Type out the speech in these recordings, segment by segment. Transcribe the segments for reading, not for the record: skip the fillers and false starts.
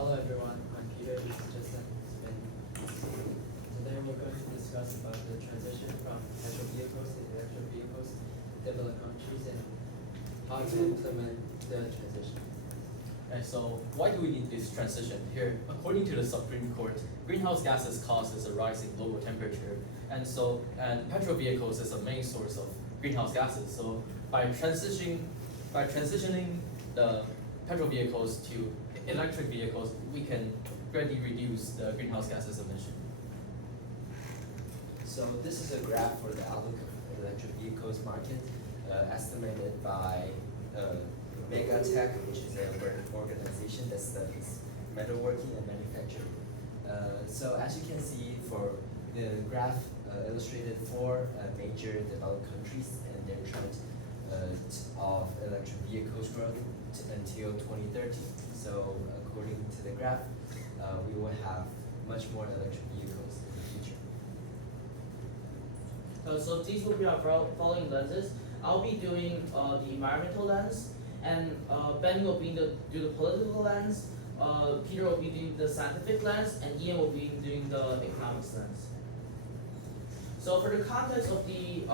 Hello everyone, I'm Peter. This is Justin. Today we're going to discuss about the transition from petrol vehicles to electric vehicles in developed countries and how to implement the transition. And so, why do we need this transition? Here, according to the Supreme Court, greenhouse gases causes a rise in global temperature, and petrol vehicles is a main source of greenhouse gases. So, by transitioning the petrol vehicles to electric vehicles, we can greatly reduce the greenhouse gases emission. So this is a graph for the outlook of the electric vehicles market, estimated by Megatech, which is an organization that studies metalworking and manufacturing. So as you can see, for the graph illustrated four major developed countries and their trend of electric vehicles growth until 2030. So according to the graph, we will have much more electric vehicles in the future. So these will be our following lenses. I'll be doing the environmental lens, and Ben will do the political lens, Peter will be doing the scientific lens, and Ian will be doing the economics lens. So for the context of the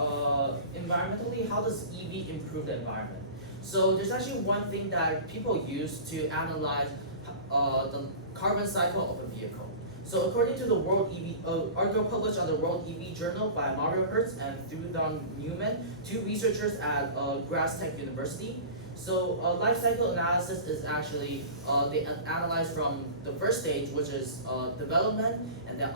environmentally, how does EV improve the environment? So there's actually one thing that people use to analyze the carbon cycle of a vehicle. So according to the World EV article published on the World EV Journal by Mario Hertz and Theodon Newman, two researchers at Graz Tech University. So life cycle analysis is actually they analyze from the first stage, which is development, and then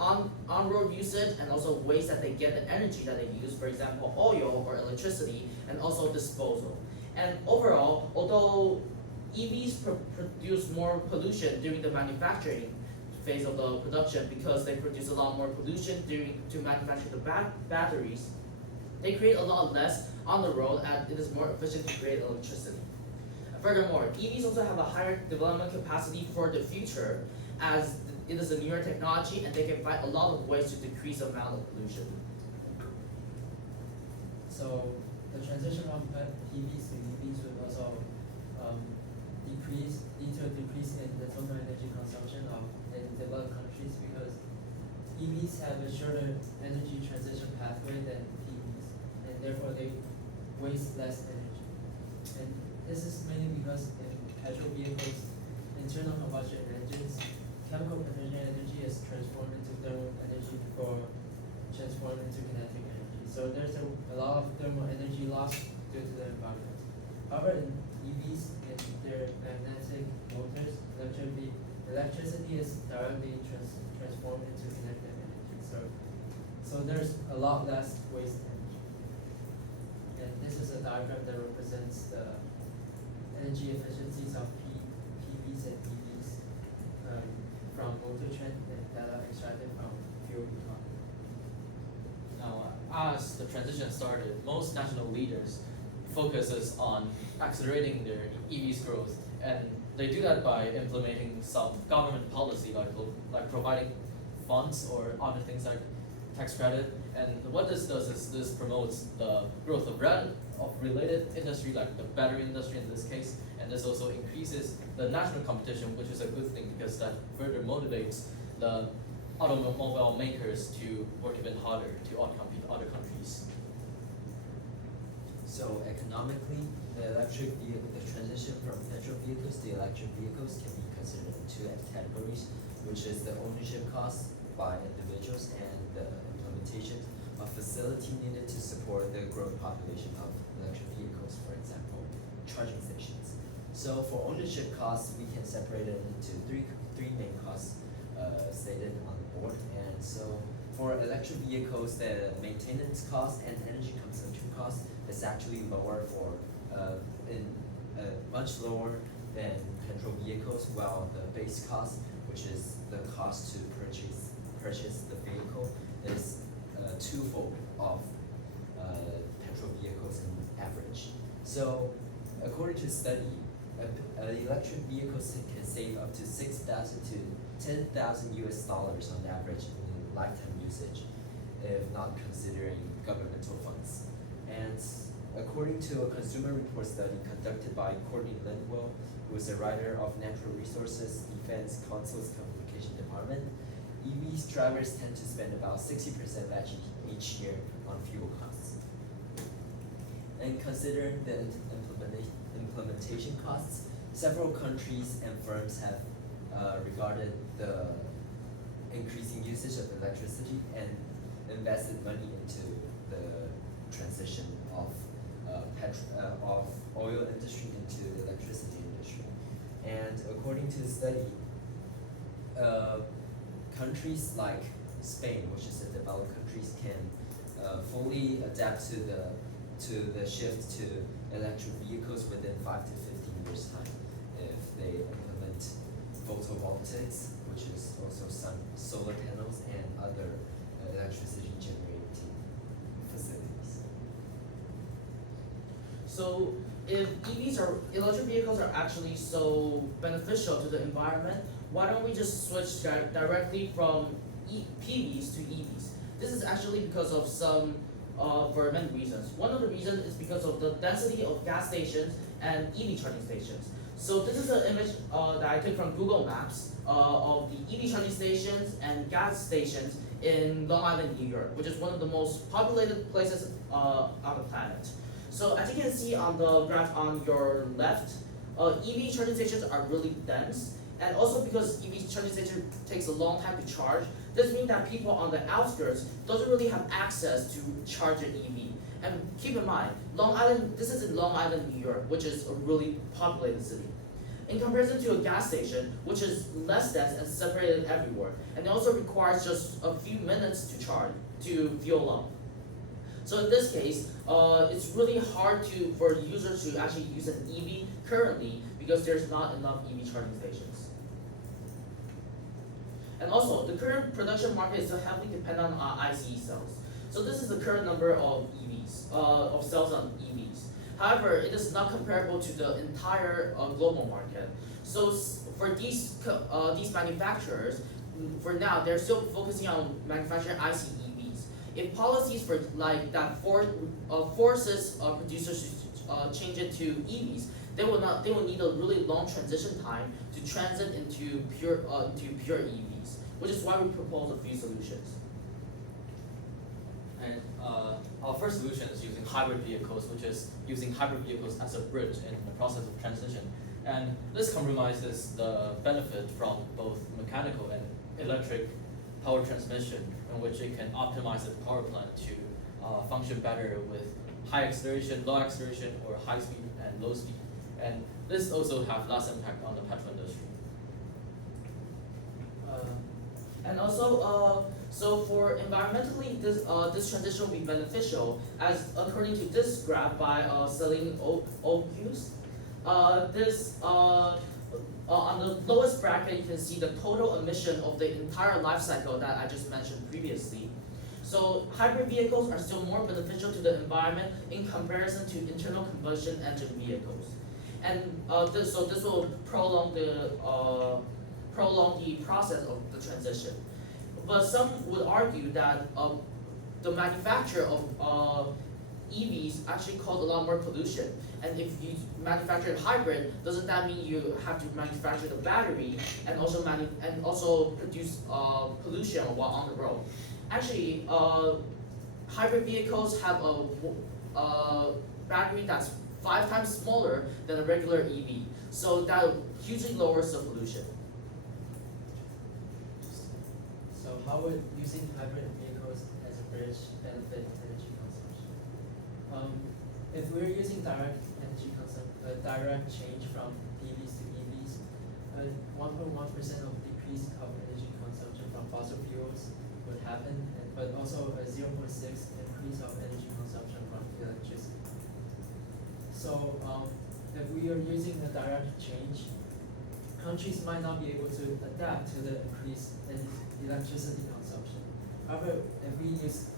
on-road usage, and also ways that they get the energy that they use, for example, oil or electricity, and also disposal. And overall, although EVs produce more pollution during the manufacturing phase of the production because they produce a lot more pollution to manufacture the batteries, they create a lot less on the road, and it is more efficient to create electricity. Furthermore, EVs also have a higher development capacity for the future, as it is a newer technology and they can find a lot of ways to decrease the amount of pollution. So the transition from PVs to EVs would also lead to a decrease in the total energy consumption in developed countries, because EVs have a shorter energy transition pathway than PVs, and therefore they waste less energy. And this is mainly because in petrol vehicles, internal combustion engines, chemical conversion energy is transformed into thermal energy before transformed into kinetic energy. So there's a lot of thermal energy loss due to the environment. However, in EVs, in their magnetic motors, electricity is directly transformed into kinetic energy. So there's a lot less waste energy. And this is a diagram that represents the energy efficiencies of PVs and EVs from motor trend and data extracted from fuel economy. Now, as the transition started, most national leaders focuses on accelerating their EVs growth, and they do that by implementing some government policy like providing funds or other things like tax credit. And what this does is this promotes the growth of related industry, like the battery industry in this case, and this also increases the national competition, which is a good thing because that further motivates the automobile makers to work even harder to outcompete other countries. So economically, the transition from petrol vehicles to electric vehicles can be considered in two categories, which is the ownership cost by individuals and the implementation of facility needed to support the growing population of electric vehicles, for example, charging stations. So for ownership costs, we can separate it into three main costs stated on the board. And so for electric vehicles, the maintenance cost and energy consumption cost is actually lower much lower than petrol vehicles, while the base cost, which is the cost to purchase the vehicle, is twofold of petrol vehicles in average. So according to a study, electric vehicles can save up to $6,000 to $10,000 US on average in lifetime usage, if not considering governmental funds. And according to a consumer report study conducted by Courtney Lindwell, who is a writer of Natural Resources Defense Council's Communication Department, EVs drivers tend to spend about 60% less each year on fuel costs. And considering the implementation costs, several countries and firms have regarded the increasing usage of electricity and invested money into the transition of oil industry into the electricity industry. And according to the study, countries like Spain, which is a developed country, can fully adapt to the shift to electric vehicles within 5 to 15 years time if they implement photovoltaics, which is also some solar panels and other electricity generating facilities. So if electric vehicles are actually so beneficial to the environment, why don't we just switch directly from PVs to EVs? This is actually because of some environmental reasons. One of the reasons is because of the density of gas stations and EV charging stations. So this is an image that I took from Google Maps of the EV charging stations and gas stations in Long Island, New York, which is one of the most populated places on the planet. So as you can see on the graph on your left, EV charging stations are really dense, and also because EV charging station takes a long time to charge, this means that people on the outskirts doesn't really have access to charge an EV. And keep in mind, this is in Long Island, New York, which is a really populated city. In comparison to a gas station, which is less dense and separated everywhere, and it also requires just a few minutes to charge, to fuel up. So in this case, it's really hard for users to actually use an EV currently because there's not enough EV charging stations. And also, the current production market is still heavily dependent on ICE cells. So this is the current number of EVs, of cells on EVs. However, it is not comparable to the entire global market. So for these manufacturers, for now, they're still focusing on manufacturing ICE EVs. If policies for like that forces producers to change it to EVs, they will need a really long transition time to transit into pure EVs, which is why we propose a few solutions. And our first solution is using hybrid vehicles, which is using hybrid vehicles as a bridge in the process of transition. And this compromises the benefit from both mechanical and electric power transmission, in which it can optimize the power plant to function better with high acceleration, low acceleration, or high speed and low speed. And this also have less impact on the petrol industry. And also, so for environmentally, this transition will be beneficial, as according to this graph by Celine Oghus. On the lowest bracket, you can see the total emission of the entire life cycle that I just mentioned previously. So hybrid vehicles are still more beneficial to the environment in comparison to internal combustion engine vehicles. And this will prolong the process of the transition. But some would argue that the manufacture of EVs actually cause a lot more pollution. And if you manufacture a hybrid, doesn't that mean you have to manufacture the battery and also produce pollution while on the road? Actually, hybrid vehicles have a battery that's 5 times smaller than a regular EV, so that hugely lowers the pollution. So how would using hybrid vehicles as a bridge benefit energy consumption? If we're using direct change from PVs to EVs, 1.1% of decrease of energy consumption from fossil fuels would happen, but also a 0.6 increase of energy consumption from electricity. So if we are using a direct change, countries might not be able to adapt to the increase in electricity consumption. However, if we use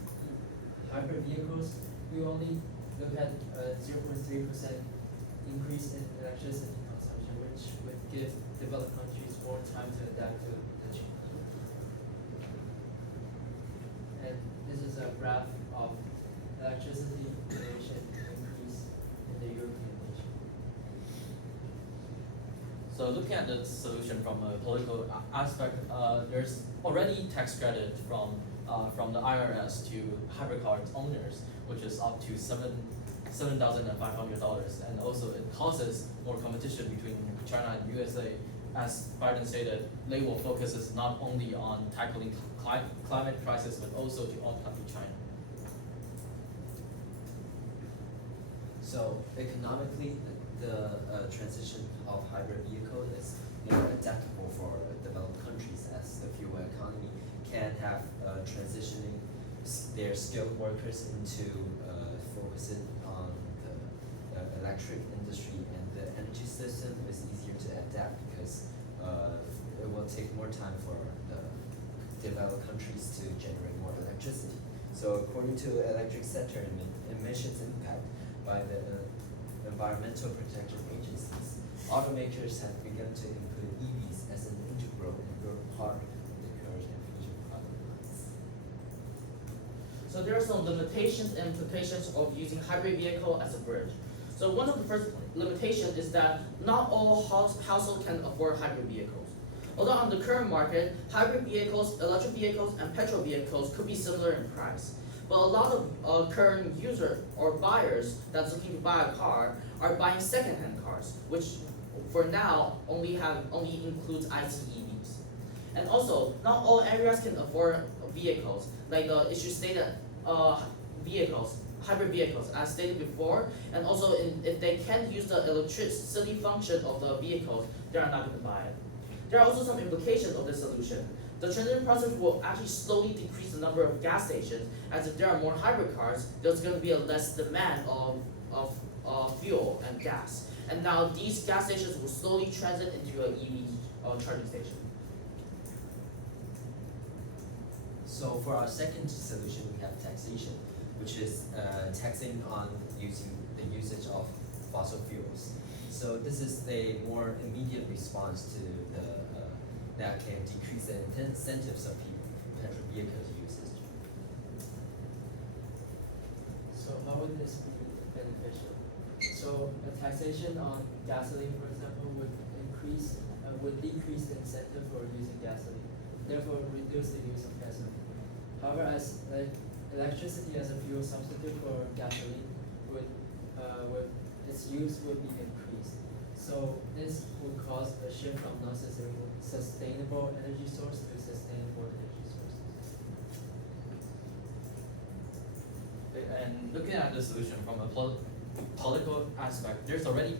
hybrid vehicles, we only look at a 0.3% increase in electricity consumption, which would give developed countries more time to adapt to the change. And this is a graph of electricity generation increase So looking at the solution from a political aspect, there's already tax credit from the IRS to hybrid card owners, which is up to $7,500, and also it causes more competition between China and USA. As Biden stated, labor focuses not only on tackling climate crisis but also to outcome China. So economically, the transition of hybrid vehicle is more adaptable for developed countries, as the fuel economy can have transitioning their skilled workers into focusing on the electric industry, and the energy system is easier to adapt because it will take more time for the developed countries to generate more electricity. So according to electric sector emissions impact by the environmental protection agencies, automakers have begun to include EVs as an integral part of the current and future product lines. So there are some limitations and implications of using hybrid vehicle as a bridge. So one of the first limitations is that not all households can afford hybrid vehicles. Although on the current market, hybrid vehicles, electric vehicles, and petrol vehicles could be similar in price. But a lot of current users or buyers that's looking to buy a car are buying second-hand cars, which for now only includes ICE EVs. And also, not all areas can afford vehicles. Like it should state that hybrid vehicles, as stated before, and also if they can't use the electricity function of the vehicles, they are not going to buy it. There are also some implications of this solution. The transition process will actually slowly decrease the number of gas stations, as if there are more hybrid cars, there's going to be a less demand of fuel and gas. And now these gas stations will slowly transit into an EV charging station. So for our second solution, we have taxation, which is taxing on the usage of fossil fuels. So this is a more immediate response to that can decrease the incentives of petrol vehicles usage. So how would this be beneficial? So a taxation on gasoline, for example, would decrease the incentive for using gasoline, therefore reduce the use of gasoline. However, as electricity as a fuel substitute for gasoline its use would be increased. So this would cause a shift from non-sustainable energy source to sustainable energy sources. And looking at the solution from a political aspect, there's already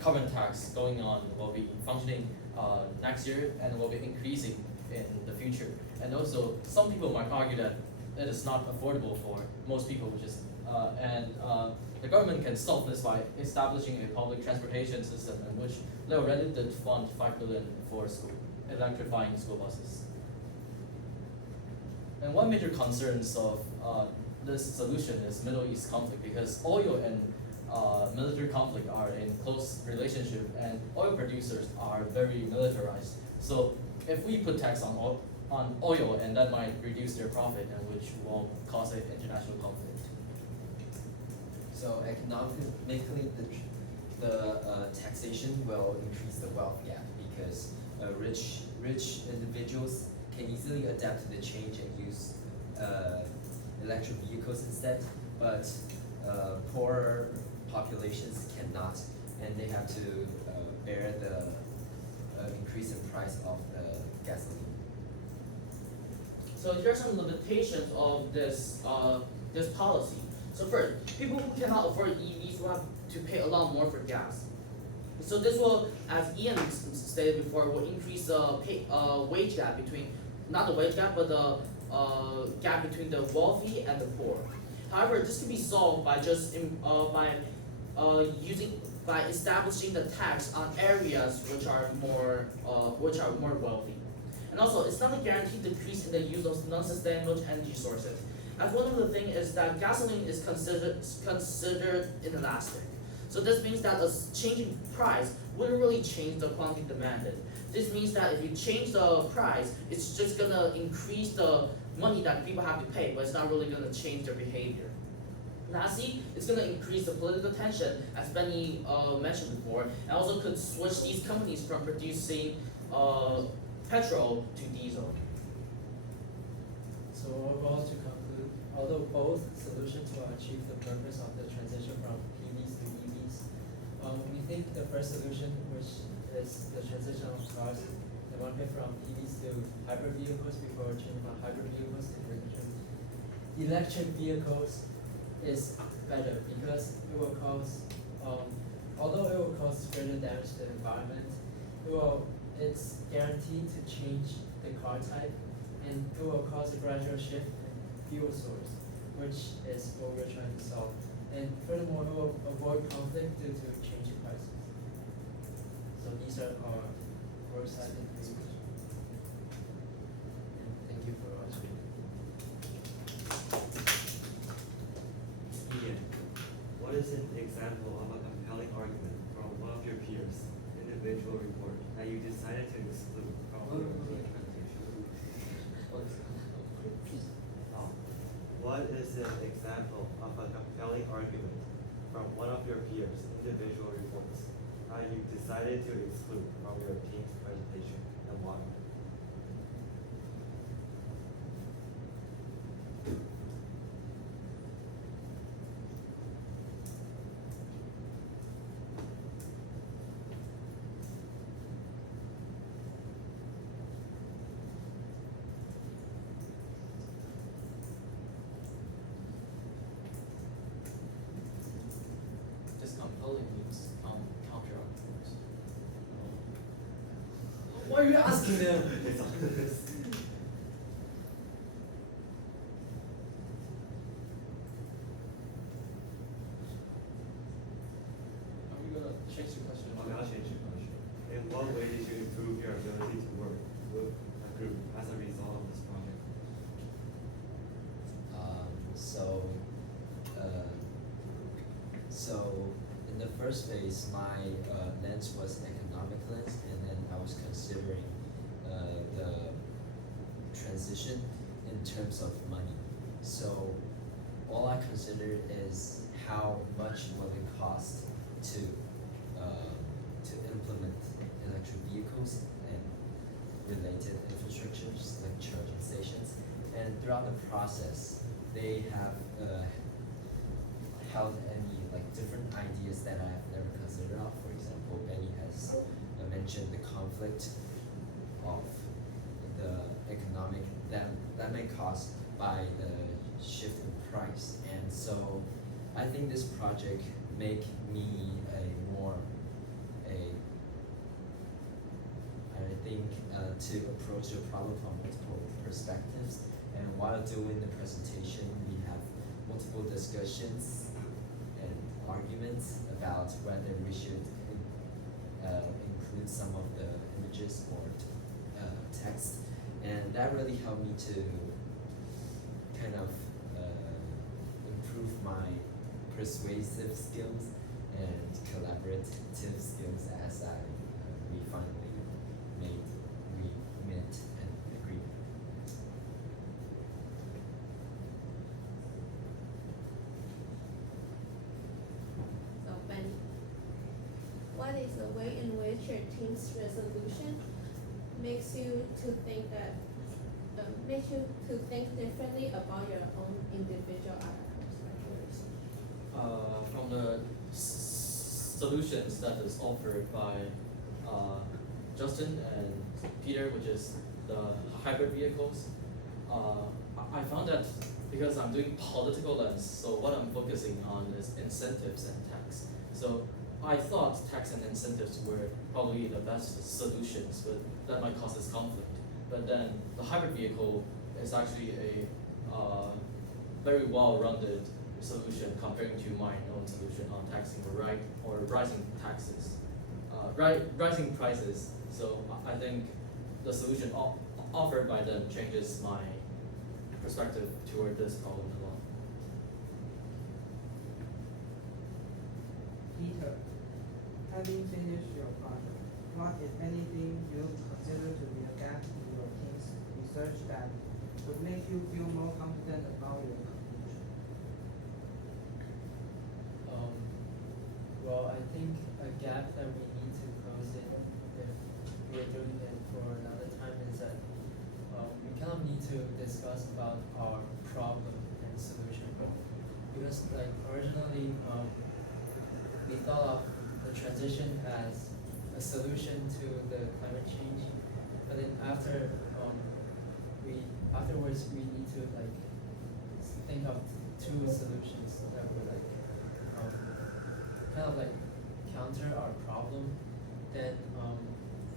carbon tax going on, will be functioning next year and will be increasing in the future. And also, some people might argue that it is not affordable for most people, the government can solve this by establishing a public transportation system, in which they already did fund $5 billion for electrifying school buses. And one major concerns of this solution is Middle East conflict, because oil and military conflict are in close relationship, and oil producers are very militarized. So if we put tax on oil, and that might reduce their profit, and which will cause an international conflict. So economically, the taxation will increase the wealth gap, because rich individuals can easily adapt to the change and use electric vehicles instead, but poorer populations cannot, and they have to bear the increase in price of the gasoline. So there are some limitations of this policy. So first, people who cannot afford EVs will have to pay a lot more for gas. So this will, as Ian stated before, will increase the wage gap between, not the wage gap, but the gap between the wealthy and the poor. However, this can be solved by just by establishing the tax on areas which are more wealthy. And also, it's not a guaranteed decrease in the use of non-sustainable energy sources. As one of the things is that gasoline is considered inelastic. So this means that a changing price wouldn't really change the quantity demanded. This means that if you change the price, it's just gonna increase the money that people have to pay, but it's not really gonna change their behavior. lastly, it's gonna increase the political tension, as Benny mentioned before, and also could switch these companies from producing petrol to diesel. So overall, to conclude, although both solutions will achieve the purpose of the transition from PVs to EVs, we think the first solution, which is the transition of cars, the market from EVs to hybrid vehicles before changing from hybrid vehicles to electric vehicles, is better because it will cause, although it will cause greater damage to the environment, it's guaranteed to change the car type, and it will cause a gradual shift in fuel source, which is what we're trying to solve. And furthermore, it will avoid conflict due to changing prices. So these are our works I think we and thank you for watching. Ian, what is an example of a compelling argument from one of your peers' individual report that you decided to exclude from your team presentation? What is an example of a compelling argument from one of your peers' individual reports that you decided to exclude from your team's presentation, and why? Just compelling means counter arguments. Why are you asking them? It's on this. Are we gonna change the question? Okay, I'll change your question. In what way did you improve your ability to work with a group as a result of this project? So in the first phase, my lens was economic lens, and then I was considering the transition in terms of money. So all I considered is how much will it cost to implement electric vehicles and related infrastructures like charging stations. And throughout the process, they have held any like different ideas that I have never considered of. For example, Benny has mentioned the conflict of the economic that may cause by the shift in price. And so I think this project make me to approach the problem from multiple perspectives. And while doing the presentation, we have multiple discussions and arguments about whether we should include some of the images or text, and that really helped me to kind of improve my persuasive skills and collaborative skills as we finally met an agreement. So Benny, what is the way in which your team's resolution makes you to think differently about your own individual outcomes? From the solutions that is offered by Justin and Peter, which is the hybrid vehicles, I found that because I'm doing political lens, so what I'm focusing on is incentives and tax. So I thought tax and incentives were probably the best solutions, but that might cause this conflict. But then the hybrid vehicle is actually a very well-rounded solution comparing to my own solution on taxing or rising taxes, rising prices. So I think the solution offered by them changes my perspective toward this problem a lot. Peter, having finished your project, what, if anything, you consider to be a gap in your team's research that would make you feel more confident about your conclusion? think a gap that we need to close in if we're doing it for another time is that we kind of need to discuss about our problem and solution. Because like originally we thought of the transition as a solution to the climate change, but then afterwards we need to like think of two solutions that would like kind of like counter our problem. Then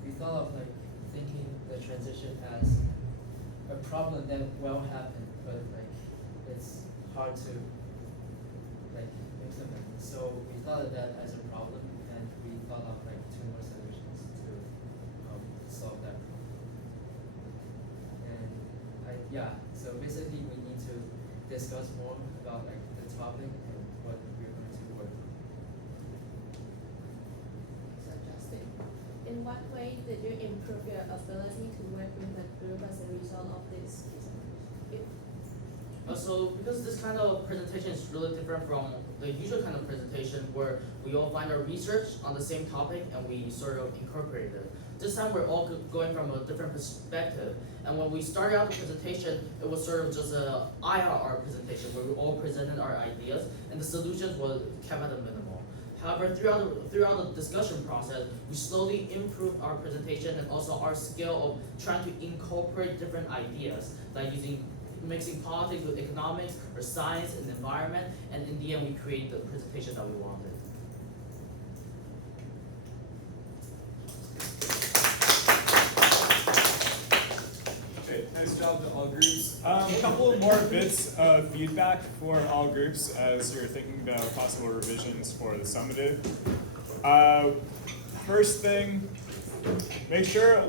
we thought of like thinking the transition as a problem that will happen, but like it's hard to like implement. So we thought of that as a problem, and we thought of like two more solutions to solve that problem. And so basically we need to discuss more about like the topic and what we're going to work on. So Justin, in what way did you improve your ability to work with a group as a result of this? So because this kind of presentation is really different from the usual kind of presentation where we all find our research on the same topic and we sort of incorporate it. This time we're all going from a different perspective, and when we started out the presentation, it was sort of just a IRR presentation where we all presented our ideas and the solutions were kept at a minimal. However, throughout the discussion process, we slowly improved our presentation and also our skill of trying to incorporate different ideas, like mixing politics with economics or science and environment, and in the end we create the presentation that we wanted. Okay, nice job to all groups. A couple of more bits of feedback for all groups as you're thinking about possible revisions for the summative. First thing, make sure,